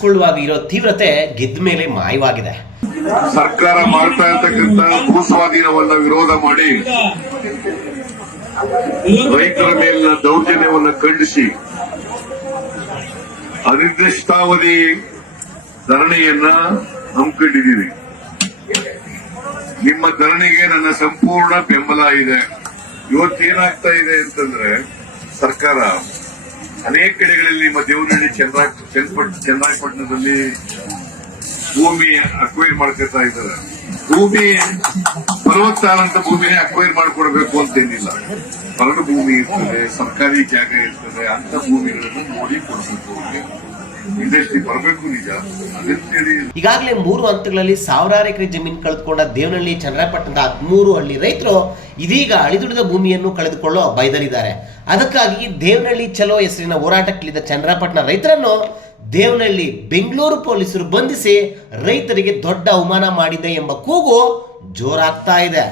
ಹಾಕಿಸ್ಕೊಳ್ಳುವಾಗ ಇರೋ ತೀವ್ರತೆ ಗೆದ್ದ ಮೇಲೆ ಮಾಯವಾಗಿದೆ. ಸರ್ಕಾರ ಮಾಡ್ತಾ ಇರತಕ್ಕಂತ ಭೂಸ್ವಾಧೀನವನ್ನ ವಿರೋಧ ಮಾಡಿ ರೈತರ ಮೇಲಿನ ದೌರ್ಜನ್ಯವನ್ನ ಖಂಡಿಸಿ ಅನಿರ್ದಿಷ್ಟಾವಧಿ ಧರಣಿಯನ್ನ ಹಮ್ಮಿಕೊಂಡಿದ್ದೀವಿ. ನಿಮ್ಮ ಧರಣಿಗೆ ನನ್ನ ಸಂಪೂರ್ಣ ಬೆಂಬಲ ಇದೆ. ಇವತ್ತೇನಾಗ್ತಾ ಇದೆ ಅಂತಂದ್ರೆ ಸರ್ಕಾರ ಅನೇಕ ಕಡೆಗಳಲ್ಲಿ ನಿಮ್ಮ ದೇವನಹಳ್ಳಿ ಚಂದ್ರ ಚಂದ್ರಾಯಪಟ್ಟಣದಲ್ಲಿ ಭೂಮಿ ಅಕ್ವೈರ್ ಮಾಡ್ಕೊತಾ ಇದ್ದಾರೆ. ಭೂಮಿ ಫಲವತ್ತಾದಂತ ಭೂಮಿನೇ ಅಕ್ವೈರ್ ಮಾಡ್ಕೊಡ್ಬೇಕು ಅಂತೇನಿಲ್ಲ. ಹೊರಡು ಭೂಮಿ ಇರ್ತದೆ, ಸರ್ಕಾರಿ ಜಾಗ ಇರ್ತದೆ, ಅಂತ ಭೂಮಿಗಳನ್ನು ನೋಡಿ ಕೊಡಬೇಕು. ಇಂಡಸ್ಟ್ರಿ ಬರಬೇಕು ನಿಜ. ಈಗಾಗಲೇ ಮೂರು ಹಂತಗಳಲ್ಲಿ ಸಾವಿರಾರು ಎಕರೆ ಜಮೀನು ಕಳೆದುಕೊಂಡ ದೇವನಹಳ್ಳಿ ಚಂದ್ರಪಟ್ಟಣದ ಹದಿಮೂರು ಹಳ್ಳಿ ರೈತರು ಇದೀಗ ಅಳಿದುಳಿದ ಭೂಮಿಯನ್ನು ಕಳೆದುಕೊಳ್ಳೋ ಭಯದಲ್ಲಿದ್ದಾರೆ. ಅದಕ್ಕಾಗಿ ದೇವನಹಳ್ಳಿ ಚಲೋ ಹೆಸರಿನ ಹೋರಾಟಕ್ಕಿಳಿದ ಚಂದ್ರಪಟ್ಟಣ ರೈತರನ್ನು ದೇವನಹಳ್ಳಿ ಬೆಂಗಳೂರು ಪೊಲೀಸರು ಬಂಧಿಸಿ ರೈತರಿಗೆ ದೊಡ್ಡ ಅವಮಾನ ಮಾಡಿದೆ ಎಂಬ ಕೂಗು ಜೋರಾಗ್ತಾ ಇದೆ.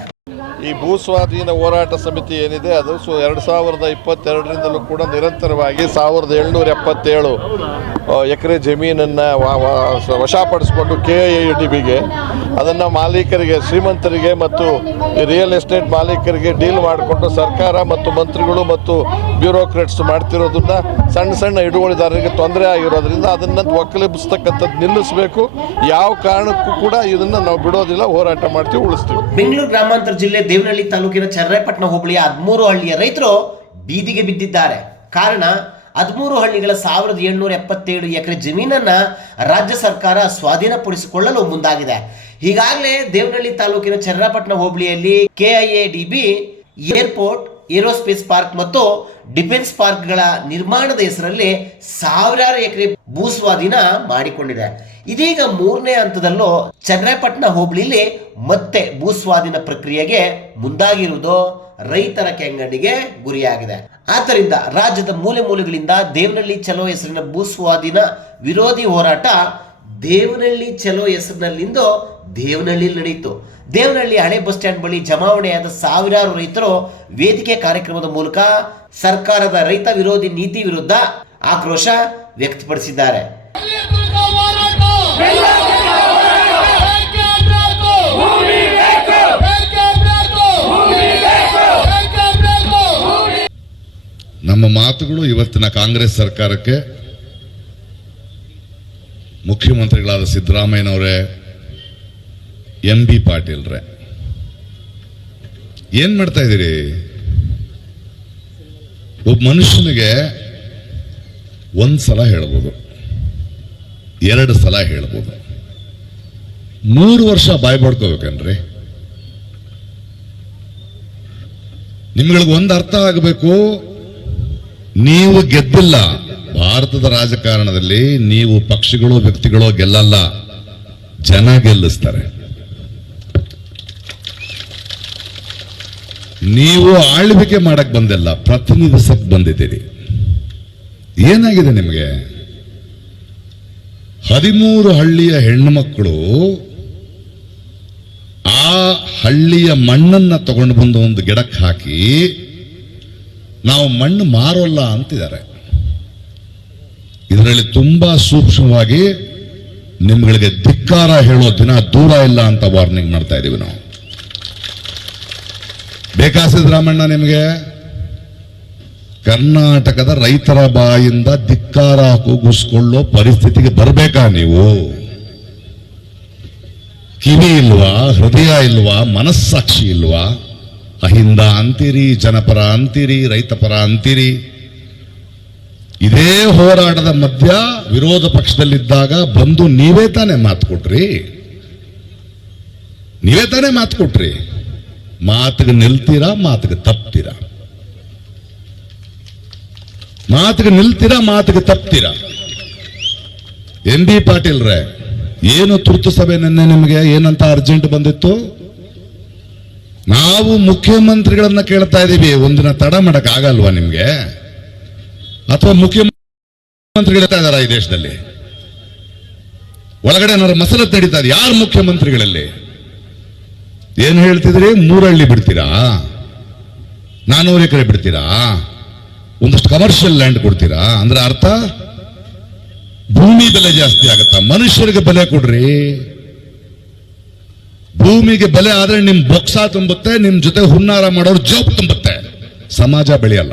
ಈ ಭೂ ಸ್ವಾಧೀನ ಹೋರಾಟ ಸಮಿತಿ ಏನಿದೆ, ಅದು ಸೊ ಎರಡು ಸಾವಿರದ ಇಪ್ಪತ್ತೆರಡರಿಂದಲೂ ಕೂಡ ನಿರಂತರವಾಗಿ ಸಾವಿರದ ಏಳ್ನೂರ ಎಪ್ಪತ್ತೇಳು ಎಕರೆ ಜಮೀನನ್ನು ವಶಪಡಿಸಿಕೊಂಡು ಕೆ ಎ ಡಿ ಬಿಗೆ ಅದನ್ನು ಮಾಲೀಕರಿಗೆ, ಶ್ರೀಮಂತರಿಗೆ ಮತ್ತು ರಿಯಲ್ ಎಸ್ಟೇಟ್ ಮಾಲೀಕರಿಗೆ ಡೀಲ್ ಮಾಡಿಕೊಂಡು ಸರ್ಕಾರ ಮತ್ತು ಮಂತ್ರಿಗಳು ಮತ್ತು ಬ್ಯೂರೋಕ್ರೇಟ್ಸ್ ಮಾಡ್ತಿರೋದನ್ನ ಸಣ್ಣ ಸಣ್ಣ ಹಿಡುವಳಿದಾರರಿಗೆ ತೊಂದರೆ ಆಗಿರೋದ್ರಿಂದ ಅದನ್ನು ಒಕ್ಕಲಿಬಿಸ್ತಕ್ಕಂಥದ್ದು ನಿಲ್ಲಿಸಬೇಕು. ಯಾವ ಕಾರಣಕ್ಕೂ ಕೂಡ ಇದನ್ನು ನಾವು ಬಿಡೋದಿಲ್ಲ, ಹೋರಾಟ ಮಾಡ್ತೀವಿ, ಉಳಿಸ್ತೀವಿ. ಬೆಂಗಳೂರು ಗ್ರಾಮಾಂತರ ಜಿಲ್ಲೆ ದೇವನಹಳ್ಳಿ ತಾಲೂಕಿನ ಚರ್ರೆಪಟ್ಟಣ ಹೋಬಳಿಯ ಹದಿಮೂರು ಹಳ್ಳಿಯ ರೈತರು ಬೀದಿಗೆ ಬಿದ್ದಿದ್ದಾರೆ. ಕಾರಣ, ಹದಿಮೂರು ಹಳ್ಳಿಗಳ ಸಾವಿರದ ಏಳ್ನೂರ ಎಪ್ಪತ್ತೇಳು ಎಕರೆ ಜಮೀನನ್ನು ರಾಜ್ಯ ಸರ್ಕಾರ ಸ್ವಾಧೀನಪಡಿಸಿಕೊಳ್ಳಲು ಮುಂದಾಗಿದೆ. ಈಗಾಗಲೇ ದೇವನಹಳ್ಳಿ ತಾಲೂಕಿನ ಚನ್ನರಾಯಪಟ್ಟಣ ಹೋಬಳಿಯಲ್ಲಿ ಕೆಐಎಡಿಬಿ, ಏರ್ಪೋರ್ಟ್, ಏರೋಸ್ಪೇಸ್ ಪಾರ್ಕ್ ಮತ್ತು ಡಿಫೆನ್ಸ್ ಪಾರ್ಕ್ಗಳ ನಿರ್ಮಾಣದ ಹೆಸರಲ್ಲಿ ಸಾವಿರಾರು ಎಕರೆ ಭೂಸ್ವಾಧೀನ ಮಾಡಿಕೊಂಡಿದೆ. ಇದೀಗ ಮೂರನೇ ಹಂತದಲ್ಲೂ ಚನ್ನರಾಯಪಟ್ಟಣ ಹೋಬಳಿಲಿ ಮತ್ತೆ ಭೂಸ್ವಾಧೀನ ಪ್ರಕ್ರಿಯೆಗೆ ಮುಂದಾಗಿರುವುದು ರೈತರ ಕೆಂಗಣ್ಣಿಗೆ ಗುರಿಯಾಗಿದೆ. ಆದ್ದರಿಂದ ರಾಜ್ಯದ ಮೂಲೆ ಮೂಲೆಗಳಿಂದ ದೇವನಹಳ್ಳಿ ಚಲೋ ಹೆಸರಿನ ಭೂಸ್ವಾಧೀನ ವಿರೋಧಿ ಹೋರಾಟ ದೇವನಹಳ್ಳಿ ಚಲೋ ಹೆಸರಿನಲ್ಲಿಂದು ದೇವನಹಳ್ಳಿ ನಡೆಯಿತು. ದೇವನಹಳ್ಳಿ ಹಳೆ ಬಸ್ ಸ್ಟ್ಯಾಂಡ್ ಬಳಿ ಜಮಾವಣೆಯಾದ ಸಾವಿರಾರು ರೈತರು ವೇದಿಕೆ ಕಾರ್ಯಕ್ರಮದ ಮೂಲಕ ಸರ್ಕಾರದ ರೈತ ವಿರೋಧಿ ನೀತಿ ವಿರುದ್ಧ ಆಕ್ರೋಶ ವ್ಯಕ್ತಪಡಿಸಿದ್ದಾರೆ. ನಮ್ಮ ಮಾತುಗಳು ಇವತ್ತಿನ ಕಾಂಗ್ರೆಸ್ ಸರ್ಕಾರಕ್ಕೆ ಮುಖ್ಯಮಂತ್ರಿಗಳಾದ ಸಿದ್ದರಾಮಯ್ಯನವರೇ, ಎಂ ಬಿ ಪಾಟೀಲ್ರೆ. ಏನ್ ಮಾಡ್ತಾ ಇದ್ದೀರಿ? ಒಬ್ಬ ಮನುಷ್ಯನಿಗೆ ಒಂದ್ಸಲ ಹೇಳ್ಬೋದು. ಎರಡು ಸಲ ಹೇಳ್ಬೋದು. ಮೂರು ವರ್ಷ ಬಾಯ್ ಬಡ್ಕೋಬೇಕನ್ರಿ ನಿಮ್ಗಳಿಗೆ ಒಂದು ಅರ್ಥ ಆಗಬೇಕು, ನೀವು ಗೆದ್ದಿಲ್ಲ. ಭಾರತದ ರಾಜಕಾರಣದಲ್ಲಿ ನೀವು ಪಕ್ಷಗಳು ವ್ಯಕ್ತಿಗಳು ಗೆಲ್ಲಲ್ಲ, ಜನ ಗೆಲ್ಲಿಸ್ತಾರೆ. ನೀವು ಆಳ್ವಿಕೆ ಮಾಡಕ್ ಬಂದಿಲ್ಲ, ಪ್ರತಿನಿಧಿಸಕ್ ಬಂದಿದ್ದೀರಿ. ಏನಾಗಿದೆ ನಿಮಗೆ? ಹದಿಮೂರು ಹಳ್ಳಿಯ ಹೆಣ್ಣುಮಕ್ಕಳು ಆ ಹಳ್ಳಿಯ ಮಣ್ಣನ್ನ ತಗೊಂಡು ಬಂದು ಒಂದು ಗಿಡಕ್ಕೆ ಹಾಕಿ, ನಾವು ಮಣ್ಣು ಮಾರೋಲ್ಲ ಅಂತಿದ್ದಾರೆ. ಇದರಲ್ಲಿ ತುಂಬಾ ಸೂಕ್ಷ್ಮವಾಗಿ ನಿಮ್ಗಳಿಗೆ ಧಿಕ್ಕಾರ ಹೇಳೋ ದಿನ ದೂರ ಇಲ್ಲ ಅಂತ ವಾರ್ನಿಂಗ್ ಮಾಡ್ತಾ ಇದೀವಿ ನಾವು. ಬೇಕಾ ಸಿದ್ದರಾಮಣ್ಣ ನಿಮಗೆ? ಕರ್ನಾಟಕದ ರೈತರ ಬಾಯಿಂದ ಧಿಕ್ಕಾರ ಕೂಗಿಸ್ಕೊಳ್ಳೋ ಪರಿಸ್ಥಿತಿಗೆ ಬರಬೇಕಾ ನೀವು? ಕಿವಿ ಇಲ್ವಾ, ಹೃದಯ ಇಲ್ವಾ, ಮನಸ್ಸಾಕ್ಷಿ ಇಲ್ವಾ? ಅಹಿಂದ ಅಂತೀರಿ, ಜನಪರ ಅಂತೀರಿ, ರೈತಪರ ಅಂತೀರಿ. ಇದೇ ಹೋರಾಟದ ಮಧ್ಯ ವಿರೋಧ ಪಕ್ಷದಲ್ಲಿದ್ದಾಗ ಬಂದು ನೀವೇ ತಾನೇ ಮಾತು ಕೊಟ್ರಿ. ನೀವೇ ತಾನೇ ಮಾತು ಕೊಟ್ರಿ. ಮಾತಿಗೆ ನಿಲ್ತೀರಾ, ಮಾತಿಗೆ ತಪ್ತೀರಾ? ಮಾತಿಗೆ ನಿಲ್ತೀರಾ, ಮಾತಿಗೆ ತಪ್ತೀರಾ? ಎಂ ಬಿ ಪಾಟೀಲ್ರೆ, ಏನು ತುರ್ತು ಸಭೆ ನಿನ್ನೆ ನಿಮಗೆ? ಏನಂತ ಅರ್ಜೆಂಟ್ ಬಂದಿತ್ತು? ನಾವು ಮುಖ್ಯಮಂತ್ರಿಗಳನ್ನ ಕೇಳ್ತಾ ಇದ್ದೀವಿ ಒಂದಿನ ತಡ ಮಾಡಕ್ ಆಗಲ್ವಾ ನಿಮ್ಗೆ? ಅಥವಾ ಮುಖ್ಯಮಂತ್ರಿಗಳು ಇದಾರ ಈ ದೇಶದಲ್ಲಿ? ಒಳಗಡೆ ಏನಾದ್ರು ಮಸಲತ್ ನಡೀತಾ ಇದೆ ಯಾರು ಮುಖ್ಯಮಂತ್ರಿಗಳಲ್ಲಿ? ಏನು ಹೇಳ್ತಿದ್ರಿ? ಮೂರಳ್ಳಿ ಬಿಡ್ತೀರಾ? ನಾನೂರು ಎಕರೆ ಬಿಡ್ತೀರಾ? ಒಂದಷ್ಟು ಕಮರ್ಷಿಯಲ್ ಲ್ಯಾಂಡ್ ಕೊಡ್ತೀರಾ? ಅಂದ್ರೆ ಅರ್ಥ? ಭೂಮಿ ಬೆಲೆ ಜಾಸ್ತಿ ಆಗತ್ತಾ? ಮನುಷ್ಯರಿಗೆ ಬೆಲೆ ಕೊಡ್ರಿ. ಭೂಮಿಗೆ ಬೆಲೆ ಆದ್ರೆ ನಿಮ್ ಬೊಕ್ಸ ತುಂಬುತ್ತೆ, ನಿಮ್ ಜೊತೆ ಹುನ್ನಾರ ಮಾಡೋರು ಜಾಬ್ ತುಂಬುತ್ತೆ. ಸಮಾಜ ಬೆಳೆಯಲ್ಲ.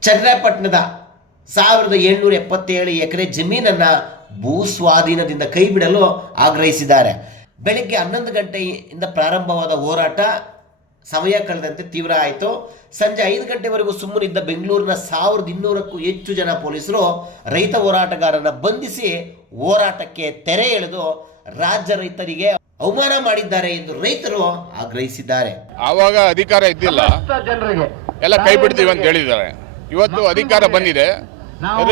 ಚನ್ನಪಟ್ಟಣದ ಸಾವಿರದ ಏಳ್ನೂರ ಎಪ್ಪತ್ತೇಳು ಎಕರೆ ಜಮೀನನ್ನ ಭೂ ಸ್ವಾಧೀನದಿಂದ ಕೈ ಬಿಡಲು ಆಗ್ರಹಿಸಿದ್ದಾರೆ. ಬೆಳಗ್ಗೆ ಹನ್ನೊಂದು ಗಂಟೆಯಿಂದ ಪ್ರಾರಂಭವಾದ ಹೋರಾಟ ಸಮಯ ಕಳೆದಂತೆ ತೀವ್ರ ಆಯಿತು. ಸಂಜೆ ಐದು ಗಂಟೆವರೆಗೂ ಸುಮ್ಮನಿದ್ದ ಬೆಂಗಳೂರಿನ ಸಾವಿರದ ಇನ್ನೂರಕ್ಕೂ ಹೆಚ್ಚು ಜನ ಪೊಲೀಸರು ರೈತ ಹೋರಾಟಗಾರನ ಬಂಧಿಸಿ ಹೋರಾಟಕ್ಕೆ ತೆರೆ ಎಳೆದು ರಾಜ್ಯ ರೈತರಿಗೆ ಅವಮಾನ ಮಾಡಿದ್ದಾರೆ ಎಂದು ರೈತರು ಆಗ್ರಹಿಸಿದ್ದಾರೆ. ಆವಾಗ ಅಧಿಕಾರ ಇದ್ದಿಲ್ಲ. ಎಲ್ಲ ಕೈ ಬಿಡ್ತೀವಿ ಅಂತ ಹೇಳಿದ್ದಾರೆ. ಇವತ್ತು ಅಧಿಕಾರ ಬಂದಿದೆ.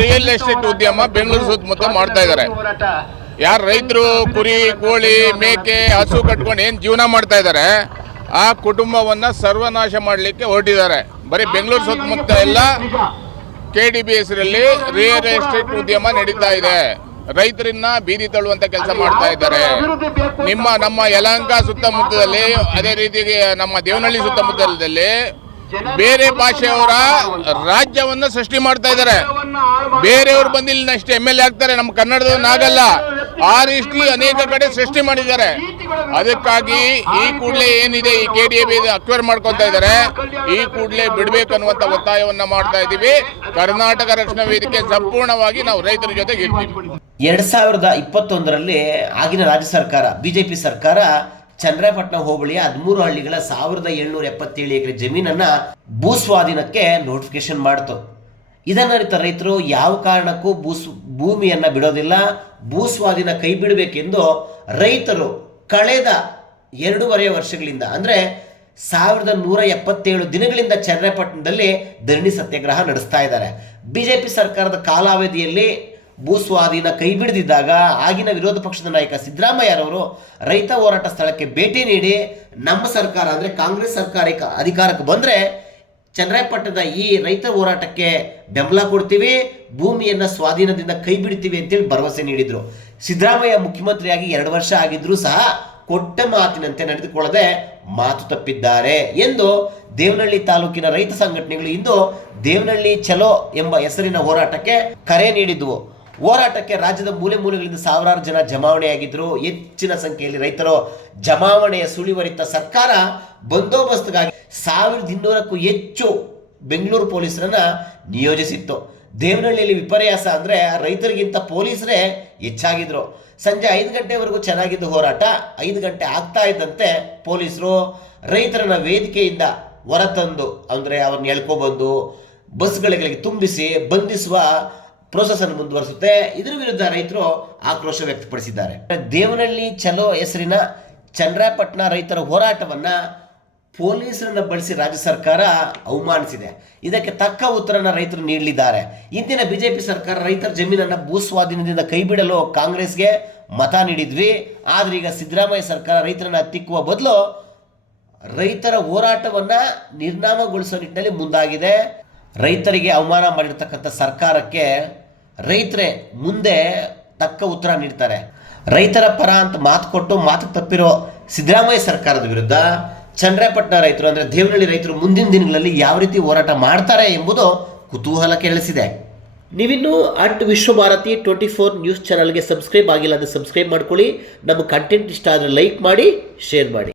ರಿಯಲ್ ಎಸ್ಟೇಟ್ ಉದ್ಯಮ ಬೆಂಗಳೂರು ಸುತ್ತಮುತ್ತ ಮಾಡ್ತಾ ಇದ್ದಾರೆ. ಯಾರು ರೈತರು ಕುರಿ ಕೋಳಿ ಮೇಕೆ ಹಸು ಕಟ್ಕೊಂಡು ಏನು ಜೀವನ ಮಾಡ್ತಾ ಇದ್ದಾರೆ? ಆ ಕುಟುಂಬವನ್ನ ಸರ್ವನಾಶ ಮಾಡಲಿಕ್ಕೆ ಹೊರಟಿದ್ದಾರೆ. ಬರೀ ಬೆಂಗಳೂರು ಸುತ್ತಮುತ್ತ ಎಲ್ಲ ಕೆ ಡಿ ಬಿ ಹೆಸರಲ್ಲಿ ರಿಯಲ್ ಎಸ್ಟೇಟ್ ಉದ್ಯಮ ನಡೀತಾ ಇದೆ. ರೈತರನ್ನ ಬೀದಿ ತಳ್ಳುವಂತ ಕೆಲಸ ಮಾಡ್ತಾ ಇದ್ದಾರೆ. ನಿಮ್ಮ, ನಮ್ಮ ಯಲಹಂಕ ಸುತ್ತಮುತ್ತದಲ್ಲಿ, ಅದೇ ರೀತಿ ನಮ್ಮ ದೇವನಹಳ್ಳಿ ಸುತ್ತಮುತ್ತಲದಲ್ಲಿ ಬೇರೆ ಭಾಷೆಯವರ ರಾಜ್ಯವನ್ನ ಸೃಷ್ಟಿ ಮಾಡ್ತಾ ಇದ್ದಾರೆ. ಬೇರೆಯವರು ಬಂದಿಲ್ಲ ಎಂ ಎಲ್ ಎ ಆಗ್ತಾರೆ, ನಮ್ಮ ಕನ್ನಡದವನ್ನಾಗಲ್ಲ ಆ ರೀತಿ ಅನೇಕ ಕಡೆ ಸೃಷ್ಟಿ ಮಾಡಿದ್ದಾರೆ. ಅದಕ್ಕಾಗಿ ಈ ಕೂಡಲೇ ಏನಿದೆ ಈ ಕೆ ಡಿ ಎ ಅಕ್ವೇರ್ ಮಾಡ್ಕೊತಾ ಇದ್ದಾರೆ ಈ ಕೂಡಲೇ ಬಿಡ್ಬೇಕು ಅನ್ನುವಂತ ಒತ್ತಾಯವನ್ನ ಮಾಡ್ತಾ ಇದ್ದೀವಿ. ಕರ್ನಾಟಕ ರಕ್ಷಣಾ ವೇದಿಕೆ ಸಂಪೂರ್ಣವಾಗಿ ನಾವು ರೈತರ ಜೊತೆ ಇರ್ತೀವಿ. ಎರಡ್ ಸಾವಿರದ ಇಪ್ಪತ್ತೊಂದರಲ್ಲಿ ಆಗಿನ ರಾಜ್ಯ ಸರ್ಕಾರ ಬಿಜೆಪಿ ಸರ್ಕಾರ ಚಂದ್ರಪಟ್ಟಣ ಹೋಬಳಿಯ ಹದಿಮೂರು ಹಳ್ಳಿಗಳ ಸಾವಿರದ ಏಳ್ನೂರ ಎಪ್ಪತ್ತೇಳು ಎಕರೆ ಜಮೀನನ್ನ ಭೂ ಸ್ವಾಧೀನಕ್ಕೆ ನೋಟಿಫಿಕೇಶನ್ ಮಾಡಿತು ಇದನ್ನರಿತ ರೈತರು ಯಾವ ಕಾರಣಕ್ಕೂ ಭೂಸ್ ಭೂಮಿಯನ್ನ ಬಿಡೋದಿಲ್ಲ ಭೂ ಸ್ವಾಧೀನ ಕೈ ಬಿಡಬೇಕೆಂದು ರೈತರು ಕಳೆದ ಎರಡೂವರೆ ವರ್ಷಗಳಿಂದ, ಅಂದರೆ ಸಾವಿರದ ನೂರ ಎಪ್ಪತ್ತೇಳು ದಿನಗಳಿಂದ ಚನ್ನಪಟ್ಟಣದಲ್ಲಿ ಧರಣಿ ಸತ್ಯಾಗ್ರಹ ನಡೆಸ್ತಾ ಇದ್ದಾರೆ. ಬಿಜೆಪಿ ಸರ್ಕಾರದ ಕಾಲಾವಧಿಯಲ್ಲಿ ಭೂ ಸ್ವಾಧೀನ ಕೈ ಬಿಡದಿದ್ದಾಗ ಆಗಿನ ವಿರೋಧ ಪಕ್ಷದ ನಾಯಕ ಸಿದ್ದರಾಮಯ್ಯರವರು ರೈತ ಹೋರಾಟ ಸ್ಥಳಕ್ಕೆ ಭೇಟಿ ನೀಡಿ, ನಮ್ಮ ಸರ್ಕಾರ, ಅಂದರೆ ಕಾಂಗ್ರೆಸ್ ಸರ್ಕಾರ ಅಧಿಕಾರಕ್ಕೆ ಬಂದರೆ ಚನ್ನರಾಯಪಟ್ಟಣದ ಈ ರೈತ ಹೋರಾಟಕ್ಕೆ ಬೆಂಬಲ ಕೊಡ್ತೀವಿ, ಭೂಮಿಯನ್ನು ಸ್ವಾಧೀನದಿಂದ ಕೈ ಬಿಡ್ತೀವಿ ಅಂತೇಳಿ ಭರವಸೆ ನೀಡಿದರು. ಸಿದ್ದರಾಮಯ್ಯ ಮುಖ್ಯಮಂತ್ರಿಯಾಗಿ ಎರಡು ವರ್ಷ ಆಗಿದ್ರೂ ಸಹ ಕೊಟ್ಟ ಮಾತಿನಂತೆ ನಡೆದುಕೊಳ್ಳದೆ ಮಾತು ತಪ್ಪಿದ್ದಾರೆ ಎಂದು ದೇವನಹಳ್ಳಿ ತಾಲೂಕಿನ ರೈತ ಸಂಘಟನೆಗಳು ಇಂದು ದೇವನಹಳ್ಳಿ ಚಲೋ ಎಂಬ ಹೆಸರಿನ ಹೋರಾಟಕ್ಕೆ ಕರೆ ನೀಡಿದ್ವು. ಹೋರಾಟಕ್ಕೆ ರಾಜ್ಯದ ಮೂಲೆ ಮೂಲೆಗಳಿಂದ ಸಾವಿರಾರು ಜನ ಜಮಾವಣೆಯಾಗಿದ್ದರು. ಹೆಚ್ಚಿನ ಸಂಖ್ಯೆಯಲ್ಲಿ ರೈತರು ಜಮಾವಣೆಯ ಸುಳಿವರಿತ ಸರ್ಕಾರ ಬಂದೋಬಸ್ತ್ಗಾಗಿ ಸಾವಿರದ ಇನ್ನೂರಕ್ಕೂ ಹೆಚ್ಚು ಬೆಂಗಳೂರು ಪೊಲೀಸರನ್ನ ನಿಯೋಜಿಸಿತ್ತು. ದೇವನಹಳ್ಳಿಯಲ್ಲಿ ವಿಪರ್ಯಾಸ ಅಂದರೆ ರೈತರಿಗಿಂತ ಪೊಲೀಸರೇ ಹೆಚ್ಚಾಗಿದ್ರು. ಸಂಜೆ ಐದು ಗಂಟೆವರೆಗೂ ಚೆನ್ನಾಗಿದ್ದು ಹೋರಾಟ, ಐದು ಗಂಟೆ ಆಗ್ತಾ ಇದ್ದಂತೆ ಪೊಲೀಸರು ರೈತರನ್ನ ವೇದಿಕೆಯಿಂದ ಹೊರತಂದು ಅಂದರೆ ಅವ್ರನ್ನ ಎಳ್ಕೊಬಂದು ಬಸ್ಗಳಿಗೆ ತುಂಬಿಸಿ ಬಂಧಿಸುವ ಪ್ರೋಸೆಸ್ ಅನ್ನು ಮುಂದುವರಿಸುತ್ತೆ. ಇದರ ವಿರುದ್ಧ ರೈತರು ಆಕ್ರೋಶ ವ್ಯಕ್ತಪಡಿಸಿದ್ದಾರೆ. ದೇವನಹಳ್ಳಿ ಚಲೋ ಹೆಸರಿನ ಚಂದ್ರಪಟ್ಟಣ ರೈತರ ಹೋರಾಟವನ್ನ ಪೊಲೀಸರನ್ನ ಬಳಸಿ ರಾಜ್ಯ ಸರ್ಕಾರ ಅವಮಾನಿಸಿದೆ. ಇದಕ್ಕೆ ತಕ್ಕ ಉತ್ತರನ ರೈತರು ನೀಡಲಿದ್ದಾರೆ. ಇಂದಿನ ಬಿಜೆಪಿ ಸರ್ಕಾರ ರೈತರ ಜಮೀನನ್ನು ಭೂ ಸ್ವಾಧೀನದಿಂದ ಕೈಬಿಡಲು ಕಾಂಗ್ರೆಸ್ಗೆ ಮತ ನೀಡಿದ್ವಿ. ಆದರೆ ಈಗ ಸಿದ್ದರಾಮಯ್ಯ ಸರ್ಕಾರ ರೈತರನ್ನು ಹತ್ತಿಕ್ಕುವ ಬದಲು ರೈತರ ಹೋರಾಟವನ್ನು ನಿರ್ನಾಮಗೊಳಿಸುವ ನಿಟ್ಟಿನಲ್ಲಿ ಮುಂದಾಗಿದೆ. ರೈತರಿಗೆ ಅವಮಾನ ಮಾಡಿರ್ತಕ್ಕಂಥ ಸರ್ಕಾರಕ್ಕೆ ರೈತರೇ ಮುಂದೆ ತಕ್ಕ ಉತ್ತರ ನೀಡ್ತಾರೆ. ರೈತರ ಪರ ಅಂತ ಮಾತು ಕೊಟ್ಟು ಮಾತು ತಪ್ಪಿರೋ ಸಿದ್ದರಾಮಯ್ಯ ಸರ್ಕಾರದ ವಿರುದ್ಧ ಚಂದ್ರಪಟ್ಟಣ ರೈತರು, ಅಂದರೆ ದೇವನಹಳ್ಳಿ ರೈತರು ಮುಂದಿನ ದಿನಗಳಲ್ಲಿ ಯಾವ ರೀತಿ ಹೋರಾಟ ಮಾಡ್ತಾರೆ ಎಂಬುದು ಕುತೂಹಲ ಕೇಳಿಸಿದೆ ನೀವಿನ್ನೂ at Vishwabharathi twenty four news ಚಾನಲ್ಗೆ ಸಬ್ಸ್ಕ್ರೈಬ್ ಆಗಿಲ್ಲ ಅಂದರೆ ಸಬ್ಸ್ಕ್ರೈಬ್ ಮಾಡ್ಕೊಳ್ಳಿ. ನಮ್ಮ ಕಂಟೆಂಟ್ ಇಷ್ಟ ಆದರೆ ಲೈಕ್ ಮಾಡಿ, ಶೇರ್ ಮಾಡಿ.